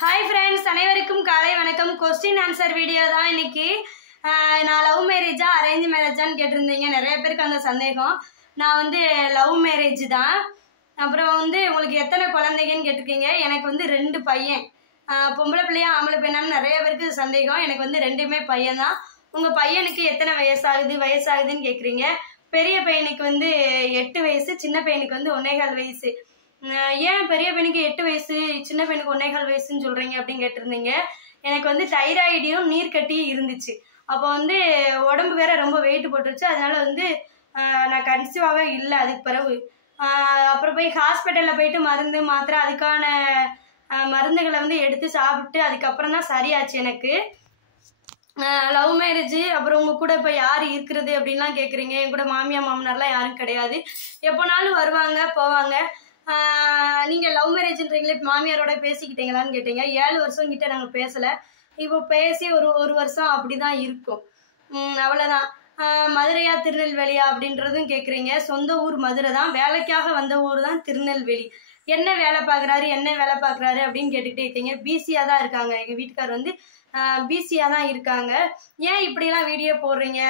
hi friends अनेवरुक्कुम काலை வணக்கம் question answer video தான் இன்னைக்கு நான் லவ் மேரேஜா அரேஞ்ச் மேரேஜான்னு கேட்டிருந்தீங்க நிறைய பேருக்கு அந்த சந்தேகம் நான் வந்து லவ் மேரேஜ் தான் அப்புறம் வந்து உங்களுக்கு எத்தனை குழந்தைங்கன்னு கேட்டிருக்கீங்க எனக்கு வந்து ரெண்டு பையன் பொம்பளை பிள்ளையா ஆம்பளை பையனான்னு நிறைய பேருக்கு சந்தேகம் எனக்கு வந்து ரெண்டுமே பையன் தான் உங்க பையனுக்கு எத்தனை வயசாகுதுன்னு கேக்குறீங்க பெரிய பையனுக்கு வந்து 8 வயசு சின்ன பையனுக்கு வந்து 1.25 வயசு ஏன் பெரிய பையனுக்கு 8 வயசு சின்ன பையனுக்கு 1.25 வயசுன்னு சொல்றீங்க அப்படின்னு கேட்டிருந்தீங்க எனக்கு வந்து தைராய்டும் நீர்க்கட்டியும் இருந்துச்சு அப்போ வந்து உடம்பு வேற ரொம்ப வெயிட் போட்டுருச்சு அதனால வந்து நான் கன்சீவாவே இல்லை அதுக்கு பிறகு அப்புறம் போய் ஹாஸ்பிட்டல்ல போயிட்டு மருந்து மாத்திரை அதுக்கான மருந்துகளை வந்து எடுத்து சாப்பிட்டு அதுக்கப்புறம் தான் சரியாச்சு எனக்கு லவ் மேரேஜ் அப்புறம் உங்க கூட இப்போ யார் இருக்கிறது அப்படின்லாம் கேட்குறீங்க என் கூட மாமியா மாமனார்லாம் யாரும் கிடையாது எப்போனாலும் வருவாங்க போவாங்க நீங்க லவ் மேரேஜ்ன்றீங்களே மாமியாரோட பேசிக்கிட்டீங்களான்னு கேட்டீங்க 7 வருஷம் கிட்ட நாங்கள் பேசலை இப்போ பேசி ஒரு வருஷம் அப்படிதான் இருக்கும் அவ்வளோதான் மதுரையா திருநெல்வேலியா அப்படின்றதும் கேட்குறீங்க சொந்த ஊர் மதுரை தான் வேலைக்காக வந்த ஊர் தான் திருநெல்வேலி என்ன வேலை பார்க்குறாரு அப்படின்னு கேட்டுக்கிட்டே இருக்கீங்க பிசியாக தான் இருக்காங்க எங்கள் வீட்டுக்கார் வந்து பிசியாக தான் இருக்காங்க ஏன் இப்படிலாம் வீடியோ போடுறீங்க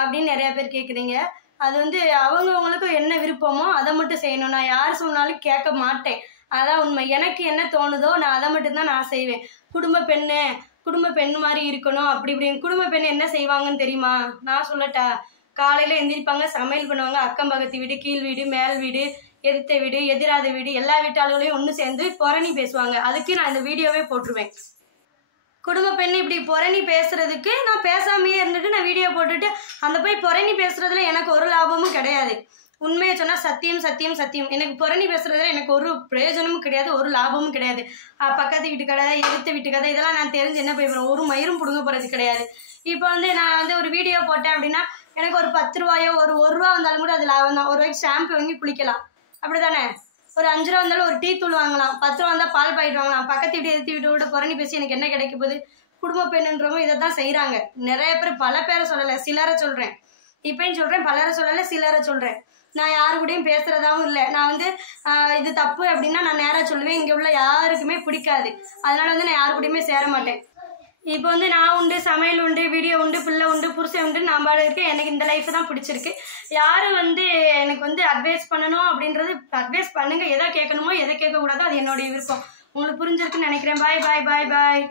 அப்படின்னு நிறைய பேர் கேட்குறீங்க அது வந்து அவங்கவுங்களுக்கு என்ன விருப்பமோ அதை மட்டும் செய்யணும் நான் யார் சொன்னாலும் கேட்க மாட்டேன் அதான் உண்மை எனக்கு என்ன தோணுதோ நான் அதை மட்டும்தான் நான் செய்வேன் குடும்ப பெண்ணு மாதிரி இருக்கணும் அப்படி இப்படின்னு குடும்ப பெண் என்ன செய்வாங்கன்னு தெரியுமா நான் சொல்லட்டா காலையில எந்திரிப்பாங்க சமையல் பண்ணுவாங்க அக்கம் பக்கத்து வீடு கீழ் வீடு மேல் வீடு எதிர்த்த வீடு எதிராத வீடு எல்லா வீட்டாளர்களையும் ஒன்று சேர்ந்து புரணி பேசுவாங்க அதுக்கு நான் இந்த வீடியோவே போட்டுருவேன் குடும்ப பெண் இப்படி புரணி பேசுறதுக்கு நான் பேசாமையே இருந்துட்டு நான் வீடியோ போட்டுட்டு அந்த போய் புரணி பேசுறதுல எனக்கு ஒரு லாபமும் கிடையாது உண்மையை சொன்னா சத்தியம் எனக்கு புரணி பேசுறதுல எனக்கு ஒரு பிரயோஜனமும் கிடையாது ஒரு லாபமும் கிடையாது பக்கத்து வீட்டு கதை எதிர்த்த வீட்டு கதை இதெல்லாம் நான் தெரிஞ்சு என்ன போய் ஒரு மயிரும் புடுங்க போறது கிடையாது இப்போ வந்து நான் வந்து ஒரு வீடியோ போட்டேன் அப்படின்னா எனக்கு ஒரு 10 ரூபாயோ ஒரு ரூபா வந்தாலும் கூட அது லாபம் தான் 1 ரூபாய்க்கு ஷாம்பு வாங்கி குளிக்கலாம் அப்படிதானே ஒரு 5 ரூபா வந்தாலும் ஒரு டீ தூள் வாங்கலாம் 10 ரூபா வந்தால் பால் பாக்கெட் வாங்கலாம் பக்கத்து வீட்டு எதிர்த்து வீட்டோட புரணி பேசி எனக்கு என்ன கிடைக்க போகுது குடும்ப பெண்ணுன்றவங்க இதை தான் செய்யறாங்க நிறைய பேர் பல பேரை சொல்லலை சிலரை சொல்றேன் இப்பயும் சொல்றேன் பலரை சொல்லலை சிலரை சொல்றேன் நான் யாரு கூடயும் பேசுறதாவும் இல்லை நான் வந்து இது தப்பு அப்படின்னா நான் நேரா சொல்லுவேன் இங்க உள்ள யாருக்குமே பிடிக்காது அதனால வந்து நான் யாரு கூடயுமே சேர மாட்டேன் இப்போ வந்து நான் உண்டு சமையல் உண்டு வீடியோ உண்டு பிள்ளை உண்டு புருஷன் உண்டு நான் பாட இருக்கேன் எனக்கு இந்த லைஃப் தான் பிடிச்சிருக்கு யாரும் வந்து எனக்கு வந்து அட்வைஸ் பண்ணணும் அப்படின்றது அட்வைஸ் பண்ணுங்க எதை கேட்கணுமோ எதை கேட்கக்கூடாதோ அது என்னுடைய விருப்பம் உங்களுக்கு புரிஞ்சிருக்குன்னு நினைக்கிறேன் பாய்